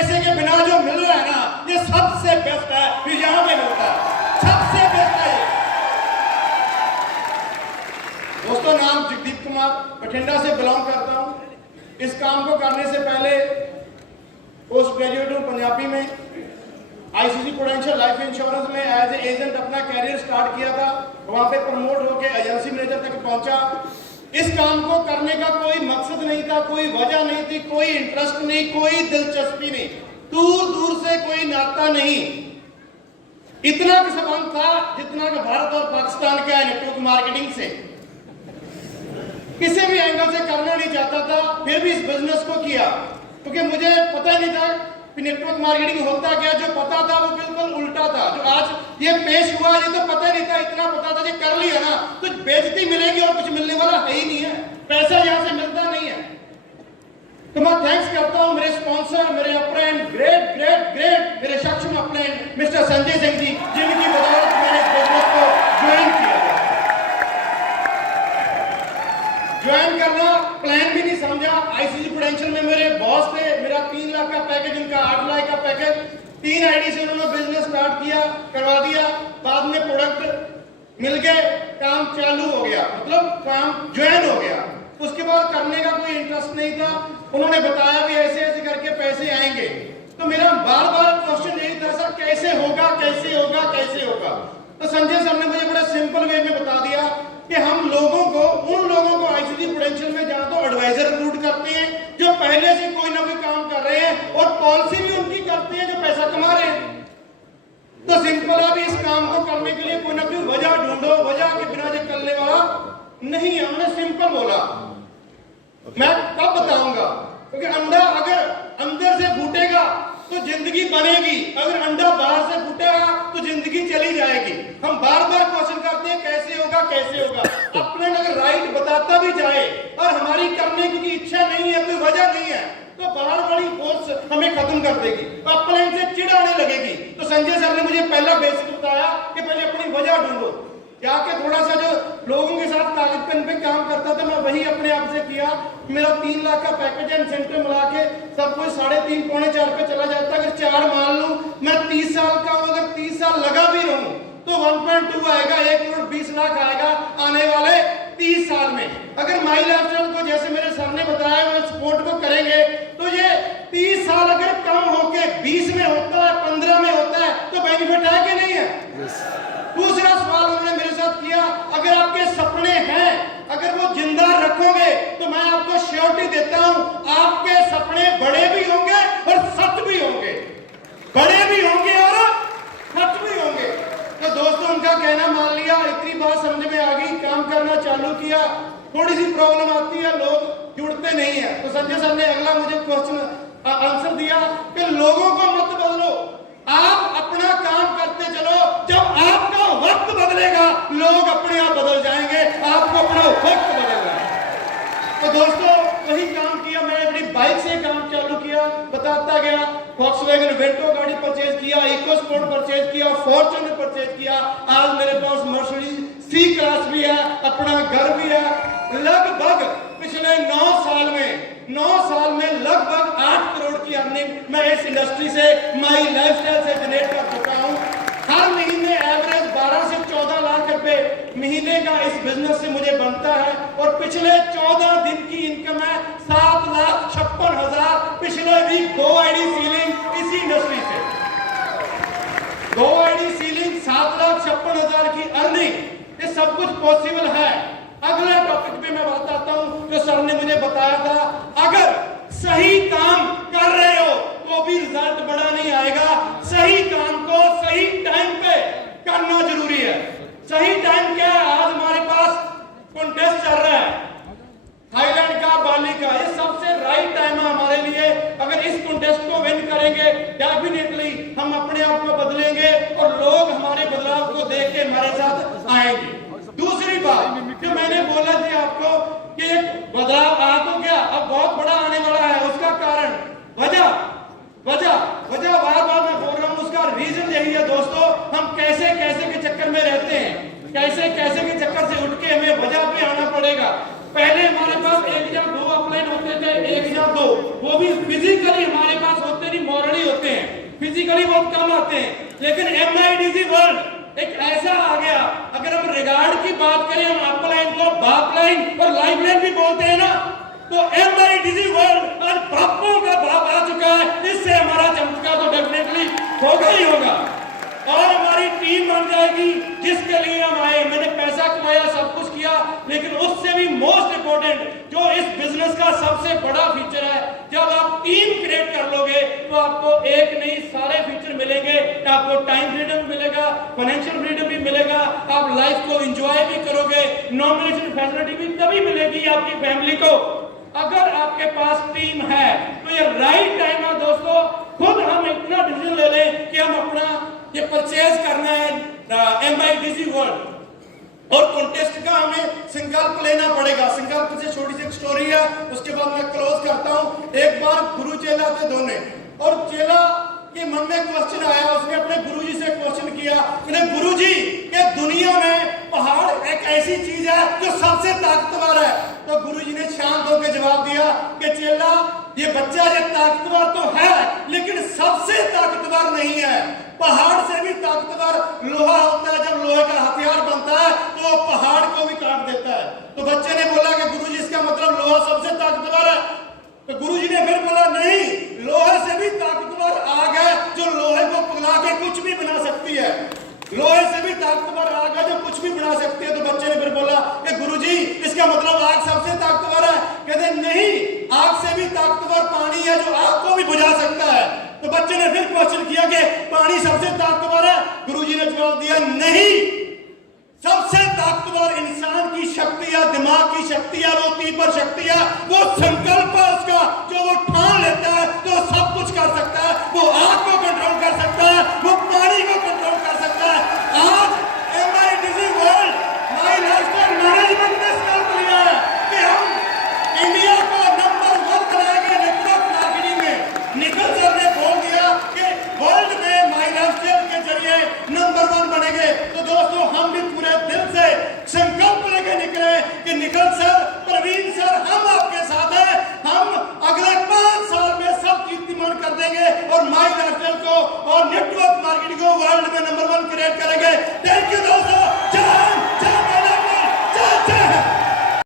पैसे के बिना जो मिल रहा है ना, ये सबसे बेस्ट है, जो यहाँ पे मिलता है, सबसे बेस्ट है ये। दोस्तों, नाम जगदीप कुमार, बठिंडा से बिलोंग करता हूँ। इस काम को करने से पहले पोस्ट ग्रेजुएट हूँ पंजाबी में। आईसीसी प्रूडेंशियल लाइफ इंश्योरेंस में एज ए एजेंट अपना कैरियर स्टार्ट किया था, वहां पे प्रमोट होकर एजेंसी मैनेजर तक पहुंचा। इस काम को करने का कोई मकसद नहीं था, कोई वजह नहीं थी, कोई इंटरेस्ट नहीं, कोई दिलचस्पी नहीं, दूर दूर से कोई नाता नहीं। इतना संबंध था जितना कि भारत और पाकिस्तान का नेटवर्क मार्केटिंग से। किसी भी एंगल से करना नहीं चाहता था, फिर भी इस बिजनेस को किया, क्योंकि मुझे पता नहीं था कि नेटवर्क मार्केटिंग होता क्या। जो पता था वो बिल्कुल उल्टा था। जो आज ये पेश हुआ, ये तो पता नहीं था, इतना पता था कि कर लिया ना कुछ बेइज्जती मिलेगी और कुछ मिलने वाला है ही नहीं है, पैसा यहाँ से मिलता नहीं है। तो मैं थैंक्स करता हूँ मेरे स्पॉन्सर, मेरे अपने ग्रेट ग्रेट ग्रेट मेरे सक्षम अपने मिस्टर संजय सिंह जी, जिनकी बदौलत मैंने इस बिजनेस को ज्वाइन किया। ज्वाइन करना प्लान भी नहीं समझा। आईसीसी प्रूडेंशियल में मेरे बॉस थे, मेरा 3 लाख का पैकेज, उनका 8 लाख का पैकेज। 3 आईडी से उन्होंने बिजनेस स्टार्ट किया, करवा दिया। बाद में प्रोडक्ट मिल गए, काम चालू हो गया, मतलब काम ज्वाइन हो गया। उसके बाद करने का कोई इंटरेस्ट नहीं था। उन्होंने बताया भी ऐसे ऐसे करके पैसे आएंगे। तो मेरा बार बार क्वेश्चन यही था, सर कैसे होगा, कैसे होगा, कैसे होगा। तो संजय सर ने मुझे बड़ा सिंपल वे में बता दिया कि हम लोगों को, उन लोगों को आईसीसी प्रूडेंशियल में जहां तो एडवाइजर रिक्रूट करते हैं जो पहले से कोई ना कोई काम कर रहे हैं, और पॉलिसी भी उनकी करते हैं जो पैसा कमा रहे हैं। तो सिंपल है, इस काम को करने के लिए कोई ना कोई वजह ढूंढो, वजह के बिना जो करने वाला नहीं है। हमने सिंपल बोला, मैं कब बताऊंगा, क्योंकि अंडा अगर अंदर से फूटेगा तो जिंदगी बनेगी, अगर अंडा बाहर से फूटेगा तो जिंदगी चली जाएगी। हम बार बार क्वेश्चन करते हैं कैसे होगा, कैसे होगा। अपने अगर राइट बताता भी जाए और हमारी करने की इच्छा नहीं है, कोई वजह नहीं है, तो बाहर वाली फोर्स हमें खत्म कर देगी, अपने से चिढ़ आने लगेगी। तो संजय सर ने मुझे पहला बेसिक बताया कि पहले अपनी वजह ढूंढो। जाके थोड़ा सा जो लोगों के साथ कागज पेन पे काम करता था, मैं वही अपने आप से किया। मेरा 3 लाख का पैकेज है, इंसेंटिव मिला के सब कुछ 3.5 पौने 4 पे चला जाता। अगर 4 मान लूं, मैं 30 साल का हूं, अगर 30 साल लगा भी रहूं तो 1.2 आएगा, 1 करोड़ 20 लाख आएगा आने वाले 30 साल में। अगर माई लाइफस्टाइल को जैसे मेरे सर ने बताया मैं सपोर्ट को करेंगे तो ये 30 साल अगर कम होके 20 में होता है, 15 में होता है, तो बेनिफिट है कि नहीं है? दूसरा सवाल उन्होंने मेरे साथ किया, अगर आपके सपने हैं, अगर वो जिंदा रखोगे तो मैं आपको श्योरिटी देता हूं आपके सपने बड़े भी होंगे और सच भी होंगे, बड़े भी होंगे और सच भी होंगे। तो दोस्तों, उनका कहना मान लिया, इतनी बात समझ में आ गई, काम करना चालू किया। थोड़ी सी प्रॉब्लम आती है, लोग जुड़ते नहीं है। तो संजय सर ने अगला मुझे क्वेश्चन आंसर दिया कि लोगों को मत बदलो, आप अपना काम करते चलो। जब आपका वक्त बदलेगा लोग अपने आप बदल जाएंगे, आपको अपना वक्त बदलना है। तो दोस्तों, वही काम किया। मैंने अपनी बाइक से काम चालू किया, बताता गया। वॉक्सवैगन वेंटो गाड़ी परचेज किया, इकोस्पोर्ट परचेज किया, फॉर्च्यूनर परचेज किया। आज मेरे पास मर्सिडीज सी क्लास भी है, अपना घर भी है। लगभग पिछले 9 साल में लगभग 8 करोड़ की अर्निंग मैं इस इंडस्ट्री से, माई लाइफस्टाइल से जनरेट कर चुका हूं। हर महीने एवरेज 12 से 14 लाख रुपए महीने का इस बिजनेस से मुझे बनता है, और पिछले 14 दिन की इनकम है 7,56,000। पिछले वीक 2 आईडी सीलिंग इसी इंडस्ट्री से, 2 आईडी सीलिंग, 7,56,000 की अर्निंग। ये सब कुछ पॉसिबल है। अगले टॉपिक पे मैं बात आता हूं जो सर ने मुझे बताया था, अगर सही काम कर रहे हो तो भी रिजल्ट बड़ा नहीं आएगा। सही काम को सही टाइम पे करना जरूरी है। सही टाइम क्या है? आज हमारे पास कॉन्टेस्ट चल रहा है थाईलैंड का, बाली का, ये सबसे राइट टाइम है हमारे लिए। अगर इस कॉन्टेस्ट को विन करेंगे डेफिनेटली हम अपने आप को बदलेंगे और लोग हमारे बदलाव को देख के हमारे साथ आएंगे। दूसरी बात जो मैंने बोला थी आपको कि एक बदलाव आ तो गया, अब बहुत बड़ा आने वाला है। उसका कारण वजह आते हैं, लेकिन MIDC वर्ल्ड एक ऐसा आ गया, अगर हम रिगार्ड की बात करें, हम अपलाइन को बापलाइन और लाइफलाइन भी बोलते हैं ना, तो MIDC वर्ल्ड आज बापों का बाप आ चुका है। इससे हमारा चमत्कार तो डेफिनेटली होगा ही होगा और हमारी टीम बन जाएगी जिसके लिए हम आए। मैंने पैसा कमाया, सब कुछ किया, लेकिन उससे भी मोस्ट इंपॉर्टेंट जो इस बिजनेस का सबसे बड़ा फीचर है, जब आप टीम क्रिएट कर लोगे तो आपको एक नहीं सारे फीचर मिलेंगे। आपको टाइम फ्रीडम मिलेगा, फाइनेंशियल फ्रीडम भी मिलेगा, आप लाइफ को एंजॉय भी करोगे, नॉमिनेशन फैसिलिटी भी तभी मिलेगी आपकी फैमिली को अगर आपके पास टीम है। तो ये राइट टाइम है दोस्तों, खुद हम इतना डिसीजन ले लें कि हम अपना ये परचेज करना है MIDC वर्ल्ड और कॉन्टेस्ट का हमें संकल्प लेना पड़ेगा। संकल्प से छोटी सी एक स्टोरी है, उसके बाद मैं क्लोज करता हूं। एक बार गुरु चेला थे दोनों, और चेला के मन में क्वेश्चन आया, उसने अपने गुरुजी से क्वेश्चन किया, गुरुजी कि दुनिया में पहाड़ एक ऐसी चीज है जो सबसे ताकतवर है। तो गुरुजी ने शांत होकर जवाब दिया कि चेला, ये बच्चा ये ताकतवर तो है लेकिन सबसे ताकतवर नहीं है। पहाड़ से भी ताकतवर लोहा होता है, जब लोहे का हथियार बनता है तो वो पहाड़ को भी काट देता है। तो बच्चे ने बोला कि गुरुजी इसका मतलब लोहा सबसे ताकतवर है। तो गुरुजी ने फिर बोला नहीं, लोहे से भी ताकतवर आग है जो लोहे को पिघला के कुछ भी बना सकती है। लोहे से भी ताकतवर आग है जो कुछ भी बना सकती है। तो बच्चे ने फिर बोला कि गुरुजी इसका मतलब आग सबसे ताकतवर है। कहते नहीं, आग से भी ताकतवर पानी है जो आग को भी बुझा सकता है। तो बच्चे ने फिर क्वेश्चन किया कि पानी सबसे ताकतवर है। गुरुजी ने जवाब दिया नहीं, सबसे ताकतवर इंसान की शक्ति है, दिमाग की शक्ति है, वो तीव्र शक्ति है, वो संकल्प है उसका, जो वो ठान लेता है तो सब कुछ कर सकता है। वो आग को कंट्रोल कर सकता है, वो पानी को कंट्रोल कर सकता है। आज MIDC world my lifestyle management ने संकल्प लिया है कि हम इंडिया को नंबर 1 बनाएंगे नेटवर्क मार्केटिंग में। निखिल सर ने बोल दिया कि वर्ल्ड में माय लाइफस्टाइल के जरिए नंबर 1 बनेंगे। तो दोस्तों हम भी पूरे दिल से संकल्प लेके निकले कि निखिल सर, प्रवीण सर, हम आपके साथ हैं। हम अगले 5 साल में सब कीर्तिमान कर देंगे और माय लाइफस्टाइल को और नेटवर्क मार्केटिंग को वर्ल्ड में नंबर 1 क्रिएट करेंगे। Thank you.